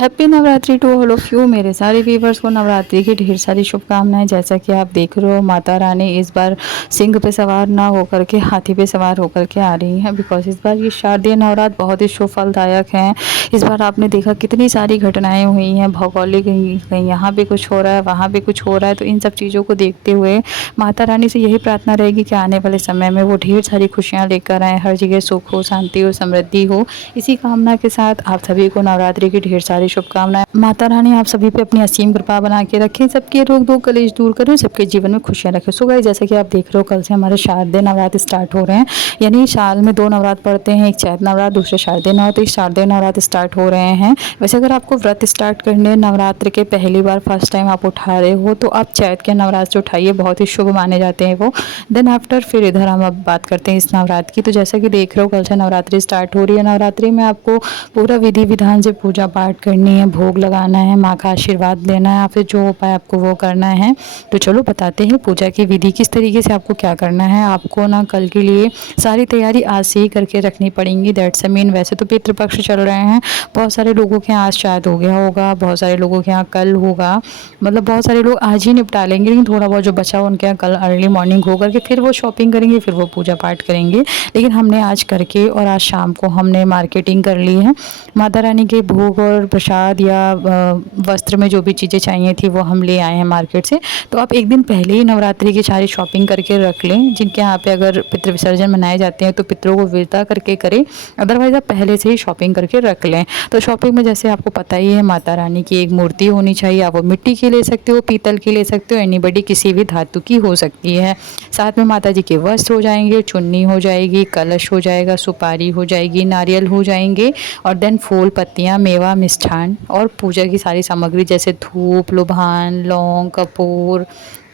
Happy Navratri to all of you. मेरे सारे viewers को नवरात्रि की ढेर सारी शुभकामनाएं। जैसा कि आप देख रहे हो, माता रानी इस बार सिंह पे सवार ना होकर के हाथी पे सवार होकर के आ रही हैं। बिकॉज इस बार ये शारदीय नवरात्र बहुत ही शुभ फलदायक हैं। इस बार आपने देखा कितनी सारी घटनाएं हुई हैं, भौगोलिक कहीं कहीं यहाँ पे कुछ हो रहा है, वहाँ पे कुछ हो रहा है। तो इन सब चीज़ों को देखते हुए माता रानी से यही प्रार्थना रहेगी कि आने वाले समय में वो ढेर सारी खुशियाँ लेकर आएँ, हर जगह सुख हो, शांति हो, समृद्धि हो। इसी कामना के साथ आप सभी को नवरात्रि की ढेर सारी शुभकामनाएं। माता रानी आप सभी पे अपनी असीम कृपा बना के रखें, सबके रोग दुख कलेश दूर करें, सबके जीवन में खुशियां रखें। सो गाइस, जैसे कि आप देख रहे हो, कल से हमारे शारदीय नवरात्र स्टार्ट हो रहे हैं। यानी साल में 2 नवरात्र पड़ते हैं, एक चैत नवरात्र, दूसरे शारदीय नवरात्र। तो इस शारदीय नवरात्र स्टार्ट हो रहे हैं। वैसे अगर आपको व्रत स्टार्ट करने नवरात्र के पहली बार फर्स्ट टाइम आप उठा रहे हो, तो आप चैत के नवरात्र उठाइए, बहुत ही शुभ माने जाते हैं वो। देन आफ्टर फिर इधर हम अब बात करते हैं इस नवरात्र की। तो जैसा कि देख रहे हो, कल से नवरात्रि स्टार्ट हो रही है। नवरात्रि में आपको पूरा विधि विधान से पूजा पाठ करनी है, भोग लगाना है, माँ का आशीर्वाद लेना है, या फिर जो उपाय आपको वो करना है। तो चलो बताते हैं पूजा की विधि किस तरीके से आपको क्या करना है। आपको ना कल के लिए सारी तैयारी आज से ही करके रखनी पड़ेंगी। दैट्स मीन वैसे तो पितृपक्ष चल रहे हैं, बहुत सारे लोगों के यहाँ आज शायद हो गया होगा, बहुत सारे लोगों के यहाँ कल होगा, मतलब बहुत सारे लोग आज ही निपटा लेंगे। लेकिन थोड़ा बहुत जो बचा हो उनके यहाँ कल अर्ली मॉर्निंग हो करके फिर वो शॉपिंग करेंगे, फिर वो पूजा पाठ करेंगे। लेकिन हमने आज करके और आज शाम को हमने मार्केटिंग कर ली है। माता रानी के भोग और प्रसाद या वस्त्र में जो भी चीज़ें चाहिए थी वो हम ले आए हैं मार्केट से। तो आप एक दिन पहले ही नवरात्रि की सारी शॉपिंग करके रख लें। जिनके यहाँ पे अगर पितृ विसर्जन मनाए जाते हैं तो पितरों को विदा करके करें, अदरवाइज़ आप पहले से ही शॉपिंग करके रख लें। तो शॉपिंग में जैसे आपको पता ही है, माता रानी की एक मूर्ति होनी चाहिए। आप वो मिट्टी की ले सकते हो, पीतल की ले सकते हो, एनीबडी किसी भी धातु की हो सकती है। साथ में माता जी के वस्त्र हो जाएंगे, चुन्नी हो जाएगी, कलश हो जाएगा, सुपारी हो जाएगी, नारियल हो जाएंगे, और देन फूल पत्तियाँ, मेवा, मिष्ठान और पूजा की सारी सामग्री जैसे धूप, लुभान, लौंग, कपूर,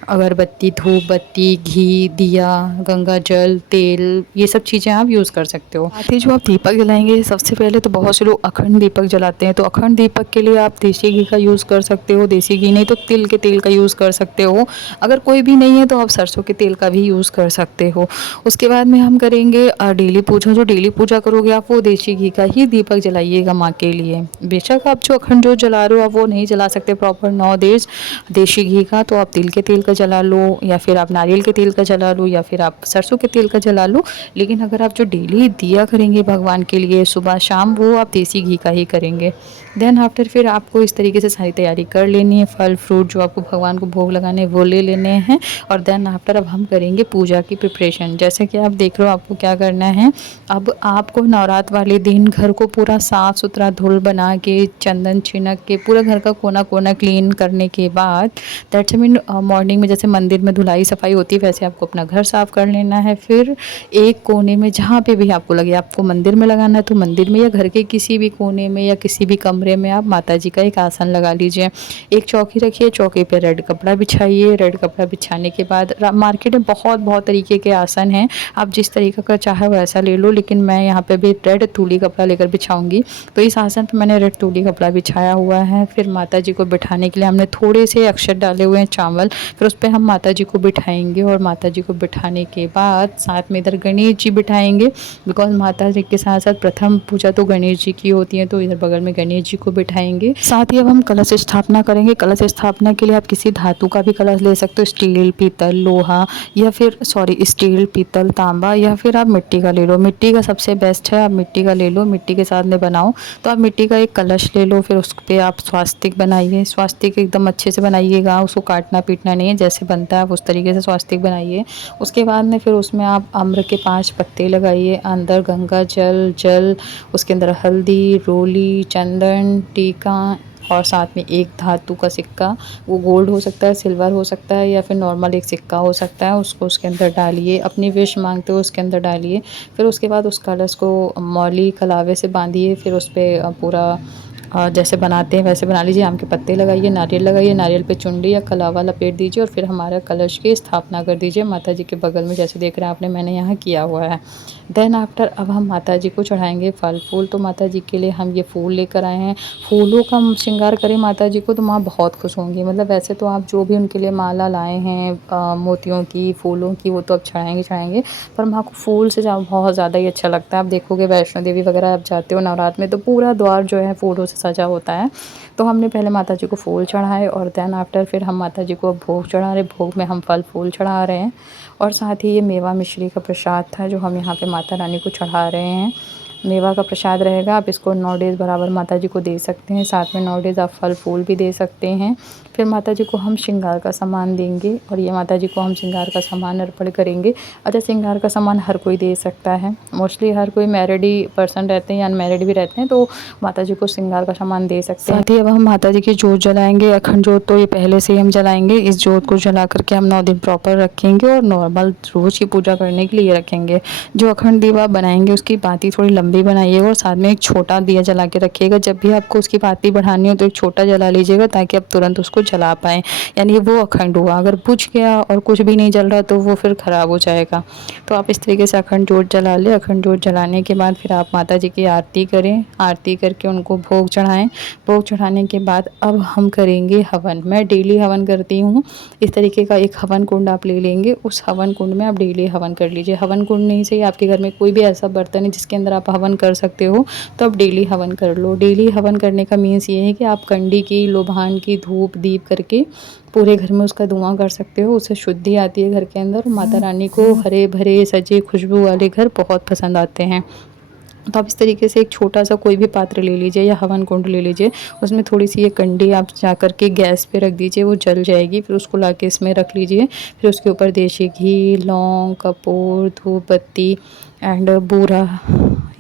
अगरबत्ती, धूप बत्ती, घी, दिया, गंगा जल, तेल, ये सब चीज़ें आप यूज़ कर सकते हो। साथ ही जो आप दीपक जलाएंगे, सबसे पहले तो बहुत से लोग अखंड दीपक जलाते हैं। तो अखंड दीपक के लिए आप देसी घी का यूज़ कर सकते हो, देसी घी नहीं तो तिल के तेल का यूज़ कर सकते हो। अगर कोई भी नहीं है तो आप सरसों के तेल का भी यूज़ कर सकते हो। उसके बाद में हम करेंगे डेली पूजा। जो डेली पूजा करोगे आप वो देसी घी का ही दीपक जलाइएगा माँ के लिए। बेशक आप जो अखंड जो जला रहे हो आप वो नहीं जला सकते प्रॉपर 9 डेज देसी घी का, तो आप तिल के तेल का जला लो, या फिर आप नारियल के तेल का जला लो, या फिर आप सरसों के तेल का जला लो। लेकिन अगर आप जो डेली दिया करेंगे भगवान के लिए सुबह शाम, वो आप देसी घी का ही करेंगे। देन आफ्टर फिर आपको इस तरीके से सारी तैयारी कर लेनी है। फल फ्रूट जो आपको भगवान को भोग लगाने हैं वो ले लेने हैं। और देन आफ्टर अब हम करेंगे पूजा की प्रिपरेशन। जैसे कि आप देख रहे हो आपको क्या करना है। अब आपको नवरात्र वाले दिन घर को पूरा साफ़ सुथरा धूल बना के, चंदन छिनक के, पूरा घर का कोना कोना क्लीन करने के बाद, दैट्स मीन मॉर्निंग में जैसे मंदिर में धुलाई सफाई होती है वैसे आपको अपना घर साफ़ कर लेना है। फिर एक कोने में जहाँ पे भी आपको लगे, आपको मंदिर में लगाना है तो मंदिर में, या घर के किसी भी कोने में या किसी भी कमरे में आप माता जी का एक आसन लगा लीजिए। एक चौकी रखिए, चौकी पे रेड कपड़ा बिछाइए। रेड कपड़ा बिछाने के बाद मार्केट में बहुत बहुत तरीके के आसन हैं, आप जिस तरीके का चाहे वैसा ले लो। लेकिन मैं यहाँ पे भी रेड तूली कपड़ा लेकर बिछाऊंगी। तो इस आसन पे मैंने रेड तूली कपड़ा बिछाया हुआ है। फिर माता जी को बिठाने के लिए हमने थोड़े से अक्षत डाले हुए हैं चावल, फिर उस पर हम माता जी को बिठाएंगे। और माता जी को बिठाने के बाद साथ में इधर गणेश जी बिठाएंगे। बिकॉज माता जी के साथ साथ प्रथम पूजा तो गणेश जी की होती है, तो इधर बगल में गणेश जी को बिठाएंगे। साथ ही अब हम कलश स्थापना करेंगे। कलश स्थापना के लिए आप किसी धातु का भी कलश ले सकते हो, स्टील, पीतल, लोहा, या फिर स्टील, पीतल, तांबा, या फिर आप मिट्टी का ले लो। मिट्टी का सबसे बेस्ट है, आप मिट्टी का ले लो, मिट्टी के साथ में बनाओ। तो आप मिट्टी का एक कलश ले लो, फिर उस पर आप स्वास्तिक बनाइए। स्वास्तिक एकदम अच्छे से बनाइएगा, उसको काटना पीटना नहीं है, जैसे बनता है आप उस तरीके से स्वास्तिक बनाइए। उसके बाद में फिर उसमें आप आम्र के 5 पत्ते लगाइए, अंदर गंगा जल, उसके अंदर हल्दी, रोली, चंदन, टीका, और साथ में एक धातु का सिक्का, वो गोल्ड हो सकता है, सिल्वर हो सकता है, या फिर नॉर्मल एक सिक्का हो सकता है। उसको उसके अंदर डालिए, अपनी विश मांगते हो उसके अंदर डालिए। फिर उसके बाद उस कलश को मौली कलावे से बांधिए। फिर उस पर पूरा जैसे बनाते हैं वैसे बना लीजिए। आम के पत्ते लगाइए, नारियल लगाइए, नारियल पे चुंडी या कलावा लपेट दीजिए, और फिर हमारा कलश की स्थापना कर दीजिए माता जी के बगल में, जैसे देख रहे हैं आपने मैंने यहाँ किया हुआ है। देन आफ्टर अब हम माता जी को चढ़ाएंगे फल फूल। तो माता जी के लिए हम ये फूल लेकर आए हैं। फूलों का श्रृंगार करें माता जी को तो माँ बहुत खुश होंगी। मतलब वैसे तो आप जो भी उनके लिए माला लाए हैं मोतियों की, फूलों की, वो तो अब चढ़ाएंगे, पर माँ को फूल से बहुत ज़्यादा ही अच्छा लगता है। आप देखोगे वैष्णो देवी वगैरह आप जाते हो नवरात्र में तो पूरा द्वार जो है फूलों से सजा होता है। तो हमने पहले माता जी को फूल चढ़ाए और देन आफ्टर फिर हम माता जी को भोग चढ़ा रहे। भोग में हम फल फूल चढ़ा रहे हैं और साथ ही ये मेवा मिश्री का प्रसाद था जो हम यहाँ पे माता रानी को चढ़ा रहे हैं। मेवा का प्रसाद रहेगा, आप इसको 9 डेज़ बराबर माता जी को दे सकते हैं। साथ में 9 डेज़ आप फल फूल भी दे सकते हैं। फिर माता जी को हम श्रृंगार का सामान देंगे और ये माता जी को हम श्रृंगार का सामान अर्पण करेंगे। अच्छा, श्रृंगार का सामान हर कोई दे सकता है, मोस्टली हर कोई मैरिड ही पर्सन रहते हैं या अनमैरिड भी रहते हैं, तो माता जी को श्रृंगार का सामान दे सकते हैं। साथ ही अब हम माता जी की जोत जलाएंगे, अखंड जोत तो ये पहले से ही हम जलाएंगे। इस जोत को जला करके हम 9 दिन प्रॉपर रखेंगे और नॉर्मल रोज़ की पूजा करने के लिए रखेंगे। जो अखंड दीवा बनाएंगे उसकी बाती थोड़ी लंबी बनाइएगा और साथ में एक छोटा दिया जला के रखिएगा। जब भी आपको उसकी बाती बढ़ानी हो तो एक छोटा जला लीजिएगा ताकि आप तुरंत उसको जला पाएँ, यानी वो अखंड हुआ। अगर बुझ गया और कुछ भी नहीं जल रहा तो वो फिर ख़राब हो जाएगा। तो आप इस तरीके से अखंड जोत जला लें। अखंड जोत जलाने के बाद फिर आप माता जी की आरती करें, आरती करके उनको भोग चढ़ाएं। भोग चढ़ाने के बाद अब हम करेंगे हवन। मैं डेली हवन करती हूँ। इस तरीके का एक हवन कुंड आप ले लेंगे, उस हवन कुंड में आप डेली हवन कर लीजिए। हवन कुंड नहीं सही, आपके घर में कोई भी ऐसा बर्तन है जिसके अंदर आप हवन कर सकते हो तो आप डेली हवन कर लो। डेली हवन करने का मीन्स ये है कि आप कंडी की, लोबान की धूप दीप करके पूरे घर में उसका धुआं कर सकते हो। उससे शुद्धि आती है घर के अंदर। माता रानी को हरे भरे सजे खुशबू वाले घर बहुत पसंद आते हैं। तो आप इस तरीके से एक छोटा सा कोई भी पात्र ले लीजिए या हवन कुंड ले लीजिए, उसमें थोड़ी सी ये कंडी आप जा कर के गैस पे रख दीजिए, वो जल जाएगी। फिर उसको ला के इसमें रख लीजिए। फिर उसके ऊपर देशी घी, लौंग, कपूर, धूप बत्ती एंड बूरा,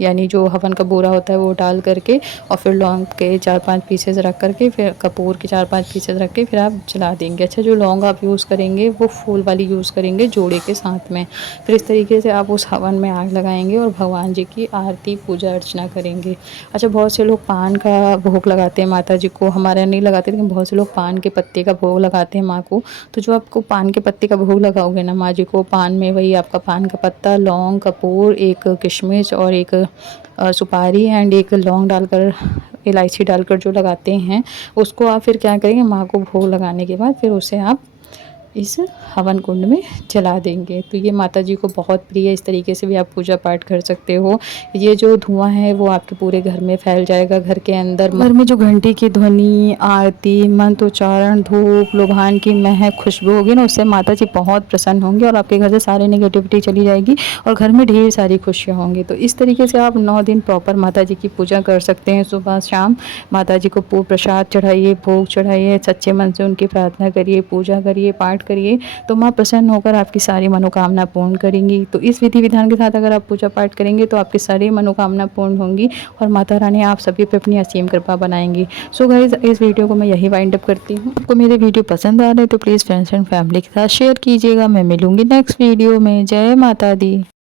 यानी जो हवन का बूरा होता है वो डाल करके और फिर लौंग के 4-5 पीसेस रख करके, फिर कपूर के 4-5 पीसेस रख के फिर आप जला देंगे। अच्छा, जो लौंग आप यूज़ करेंगे वो फूल वाली यूज़ करेंगे जोड़े के साथ में। फिर इस तरीके से आप उस हवन में आग लगाएंगे और भगवान जी की आरती पूजा अर्चना करेंगे। अच्छा, बहुत से लोग पान का भोग लगाते हैं माता जी को, हमारे यहाँ नहीं लगाते, लेकिन बहुत से लोग पान के पत्ते का भोग लगाते हैं माँ को। तो जो आपको पान के पत्ते का भोग लगाओगे ना माँ जी को, पान में वही आपका पान का पत्ता, लौंग, कपूर, एक किशमिश और एक सुपारी एंड एक लौंग डालकर, इलायची डालकर जो लगाते हैं, उसको आप फिर क्या करेंगे, माँ को भोग लगाने के बाद फिर उसे आप इस हवन कुंड में जला देंगे। तो ये माता जी को बहुत प्रिय है। इस तरीके से भी आप पूजा पाठ कर सकते हो। ये जो धुआं है वो आपके पूरे घर में फैल जाएगा, घर के अंदर। घर में जो घंटी की ध्वनि, आरती, मंत्र उच्चारण, धूप, लोभान की महक, खुशबू होगी ना, उससे माता जी बहुत प्रसन्न होंगे और आपके घर से सारी नेगेटिविटी चली जाएगी और घर में ढेर सारी खुशियाँ होंगी। तो इस तरीके से आप 9 दिन प्रॉपर माता जी की पूजा कर सकते हैं। सुबह शाम माता जी को प्रसाद चढ़ाइए, भोग चढ़ाइए, सच्चे मन से उनकी प्रार्थना करिए, पूजा करिए, पाठ करिए, तो माँ प्रसन्न होकर आपकी सारी मनोकामना पूर्ण करेंगी। तो इस विधि विधान के साथ अगर आप पूजा पाठ करेंगे तो आपकी सारी मनोकामना पूर्ण होंगी और माता रानी आप सभी पे अपनी असीम कृपा बनाएंगी। सो गाइस, इस वीडियो को मैं यही वाइंड अप करती हूँ। आपको मेरे वीडियो पसंद आ रहे हैं तो प्लीज़ फ्रेंड्स एंड फैमिली के साथ शेयर कीजिएगा। मैं मिलूंगी नेक्स्ट वीडियो में। जय माता दी।